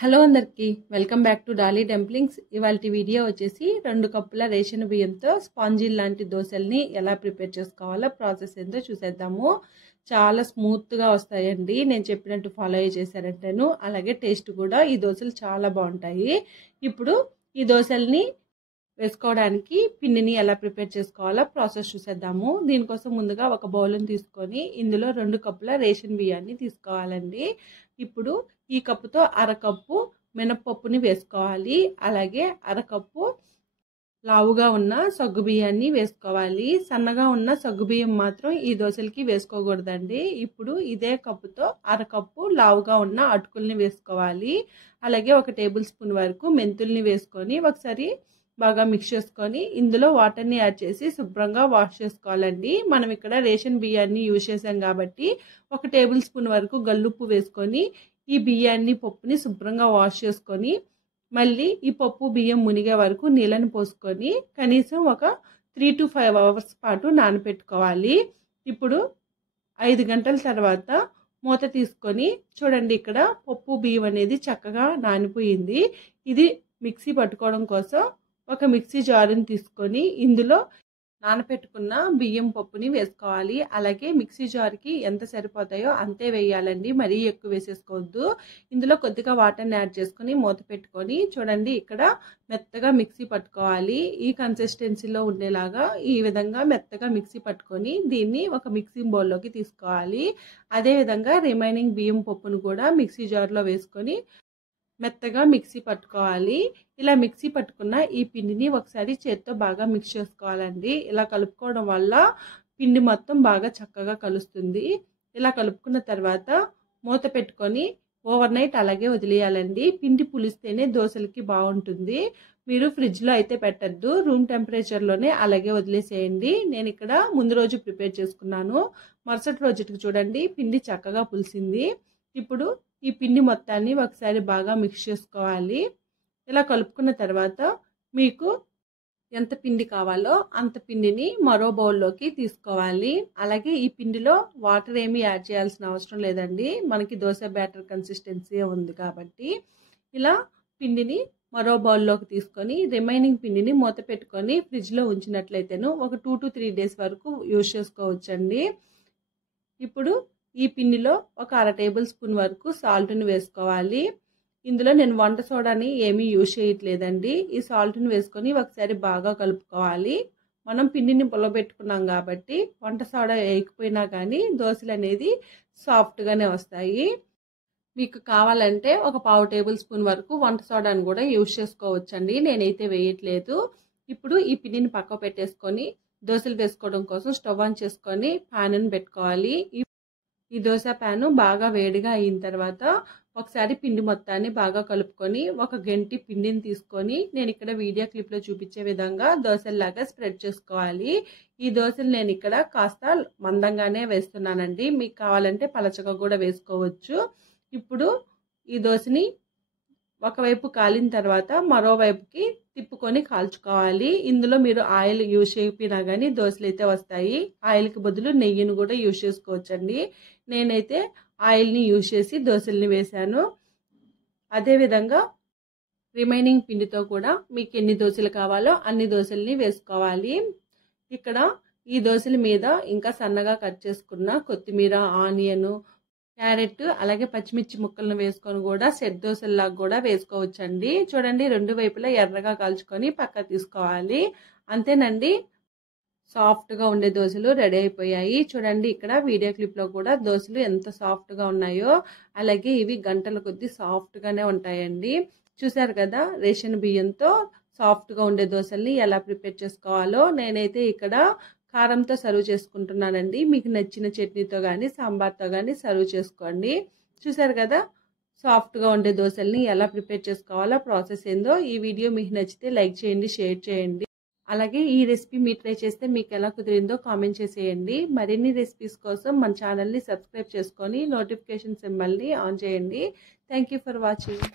Hello అందరికి welcome back to Dolly dumplings. ఇవాల్టి video వచ్చేసి 2 కప్పుల రేషన్ బియ్యంతో స్పాంజీ లాంటి దోశల్ని ఎలా ప్రిపేర్ చేసుకోవాలో ప్రాసెస్ ఏందో చూసేద్దాము. చాలా స్మూత్గా వస్తాయండి. నేను చెప్పినట్టు ఫాలో చేశారంటేను. అలాగే టేస్ట్ కూడా ఈ దోశలు చాలా బాగుంటాయి. ఇప్పుడు ఈ దోశల్ని వేసుకోవడానికి పిండిని ఎలా ప్రిపేర్ చేసుకోవాలో ప్రాసెస్ చూసేద్దాము. దీనికోసం ముందుగా ఒక బౌల్ని తీసుకొని ఇందులో 2 కప్పుల రేషన్ బియ్యాన్ని తీసుకోవాలండి. ఇప్పుడు ఈ కప్పుతో అరకప్పు మినపప్పుని వేసుకోవాలి. అలాగే అరకప్పు లావుగా ఉన్న సగ్గు బియ్యాన్ని వేసుకోవాలి. సన్నగా ఉన్న సగ్గు బియ్యం మాత్రం ఈ దోశలకి వేసుకోకూడదండి. ఇప్పుడు ఇదే కప్పుతో అరకప్పు లావుగా ఉన్న అటుకుల్ని వేసుకోవాలి. అలాగే 1 టేబుల్ స్పూన్ వరకు మెంతుల్ని వేసుకొని ఒకసారి బాగా మిక్స్ చేసుకొని ఇందులో వాటర్ని యాడ్ చేసి శుభ్రంగా వాష్ చేసుకోవాలండి. మనం ఇక్కడ రేషన్ బియ్యాన్ని యూజ్ చేసాం కాబట్టి 1 టేబుల్ స్పూన్ వరకు గల్లుప్పు వేసుకొని ఈ బియ్యాన్ని పప్పుని శుభ్రంగా వాష్ చేసుకొని మళ్ళీ ఈ పప్పు బియ్యం మునిగే వరకు నీళ్ళని పోసుకొని కనీసం ఒక 3 to 5 అవర్స్ పాటు నానబెట్టుకోవాలి. ఇప్పుడు 5 గంటల తర్వాత మూత తీసుకొని చూడండి, ఇక్కడ పప్పు బియ్యం అనేది చక్కగా నానిపోయింది. ఇది మిక్సీ పట్టుకోవడం కోసం ఒక మిక్సీ జారుని తీసుకొని ఇందులో నానపెట్టుకున్న బియ్యం పప్పుని వేసుకోవాలి. అలాగే మిక్సీ జార్కి ఎంత సరిపోతాయో అంతే వేయాలండి, మరీ ఎక్కువ వేసేసుకోవద్దు. ఇందులో కొద్దిగా వాటర్ని యాడ్ చేసుకొని మూత పెట్టుకొని చూడండి, ఇక్కడ మెత్తగా మిక్సీ పట్టుకోవాలి. ఈ కన్సిస్టెన్సీలో ఉండేలాగా ఈ విధంగా మెత్తగా మిక్సీ పట్టుకొని దీన్ని ఒక మిక్సింగ్ బౌల్లోకి తీసుకోవాలి. అదేవిధంగా రిమైనింగ్ బియ్యం పప్పును కూడా మిక్సీ జార్లో వేసుకొని మెత్తగా మిక్సీ పట్టుకోవాలి. ఇలా మిక్సీ పట్టుకున్న ఈ పిండిని ఒకసారి చేత్తో బాగా మిక్స్ చేసుకోవాలండి. ఇలా కలుపుకోవడం వల్ల పిండి మొత్తం బాగా చక్కగా కలుస్తుంది. ఇలా కలుపుకున్న తర్వాత మూత పెట్టుకొని ఓవర్ నైట్ అలాగే వదిలేయాలండి. పిండి పులిస్తేనే దోశలకి బాగుంటుంది. మీరు ఫ్రిడ్జ్లో అయితే పెట్టద్దు, రూమ్ టెంపరేచర్లోనే అలాగే వదిలేసేయండి. నేను ఇక్కడ ముందు రోజు ప్రిపేర్ చేసుకున్నాను. మరుసటి రోజుకి చూడండి పిండి చక్కగా పులిసింది. ఇప్పుడు ఈ పిండి మొత్తాన్ని ఒకసారి బాగా మిక్స్ చేసుకోవాలి. ఇలా కలుపుకున్న తర్వాత మీకు ఎంత పిండి కావాలో అంత పిండిని మరో బౌల్లోకి తీసుకోవాలి. అలాగే ఈ పిండిలో వాటర్ ఏమీ యాడ్ చేయాల్సిన అవసరం లేదండి, మనకి దోశ బ్యాటర్ కన్సిస్టెన్సీ ఉంది కాబట్టి. ఇలా పిండిని మరో బౌల్లోకి తీసుకొని రిమైనింగ్ పిండిని మూత పెట్టుకొని ఫ్రిడ్జ్లో ఉంచినట్లయితేను ఒక 2 to 3 days వరకు యూజ్ చేసుకోవచ్చండి. ఇప్పుడు ఈ పిండిలో ఒక 1/2 టేబుల్ స్పూన్ వరకు సాల్ట్ని వేసుకోవాలి. ఇందులో నేను వంట సోడాని ఏమీ యూజ్ చేయట్లేదండి. ఈ సాల్ట్ని వేసుకొని ఒకసారి బాగా కలుపుకోవాలి. మనం పిండిని పుల్లబెట్టుకున్నాం కాబట్టి వంట సోడా వేయకపోయినా కానీ దోశలు అనేది సాఫ్ట్గానే వస్తాయి. మీకు కావాలంటే ఒక 1/4 టేబుల్ స్పూన్ వరకు వంట సోడాని కూడా యూజ్ చేసుకోవచ్చండి, నేనైతే వేయట్లేదు. ఇప్పుడు ఈ పిండిని పక్క పెట్టేసుకొని దోశలు వేసుకోవడం కోసం స్టవ్ ఆన్ చేసుకొని ప్యాన్ని పెట్టుకోవాలి. ఈ దోశ ప్యాను బాగా వేడిగా అయిన తర్వాత ఒకసారి పిండి మొత్తాన్ని బాగా కలుపుకొని ఒక గంటి పిండిని తీసుకొని నేను ఇక్కడ వీడియో క్లిప్లో చూపించే విధంగా దోశల్లాగా స్ప్రెడ్ చేసుకోవాలి. ఈ దోశలు నేను ఇక్కడ కాస్త మందంగానే వేస్తున్నానండి, మీకు కావాలంటే పలచగా కూడా వేసుకోవచ్చు. ఇప్పుడు ఈ దోశని ఒకవైపు కాలిన తర్వాత మరోవైపుకి తిప్పుకొని కాల్చుకోవాలి. ఇందులో మీరు ఆయిల్ యూజ్ చేయకపోయినా కానీ దోశలు అయితే వస్తాయి. ఆయిల్కి బదులు నెయ్యిని కూడా యూజ్ చేసుకోవచ్చండి. నేనైతే ఆయిల్ని యూజ్ చేసి దోశల్ని వేశాను. అదేవిధంగా రిమైనింగ్ పిండితో కూడా మీకు ఎన్ని దోశలు కావాలో అన్ని దోశల్ని వేసుకోవాలి. ఇక్కడ ఈ దోశల మీద ఇంకా సన్నగా కట్ చేసుకున్న కొత్తిమీర, ఆనియన్, క్యారెట్ అలాగే పచ్చిమిర్చి ముక్కలను వేసుకొని కూడా సెట్ దోశల్లాగా కూడా వేసుకోవచ్చండి. చూడండి, 2 వైపులా ఎర్రగా కాల్చుకొని పక్క తీసుకోవాలి. అంతేనండి, సాఫ్ట్గా ఉండే దోశలు రెడీ అయిపోయాయి. చూడండి, ఇక్కడ వీడియో క్లిప్లో కూడా దోశలు ఎంత సాఫ్ట్గా ఉన్నాయో, అలాగే ఇవి గంటల కొద్దీ సాఫ్ట్గానే ఉంటాయండి. చూసారు కదా, రేషన్ బియ్యంతో సాఫ్ట్గా ఉండే దోశల్ని ఎలా ప్రిపేర్ చేసుకోవాలో. నేనైతే ఇక్కడ కారంతో సర్వ్ చేసుకుంటున్నానండి. మీకు నచ్చిన చట్నీతో కానీ సాంబార్తో కానీ సర్వ్ చేసుకోండి. చూసారు కదా, సాఫ్ట్గా ఉండే దోశల్ని ఎలా ప్రిపేర్ చేసుకోవాలో ప్రాసెస్ ఏందో. ఈ వీడియో మీకు నచ్చితే లైక్ చేయండి, షేర్ చేయండి. అలాగే ఈ రెసిపీ మీరు ట్రై చేస్తే మీకు ఎలా కుదిరిందో కామెంట్ చేసేయండి. మరిన్ని రెసిపీస్ కోసం మన ఛానల్ని సబ్స్క్రైబ్ చేసుకొని నోటిఫికేషన్ సింబల్ని ఆన్ చేయండి. Thank you for watching.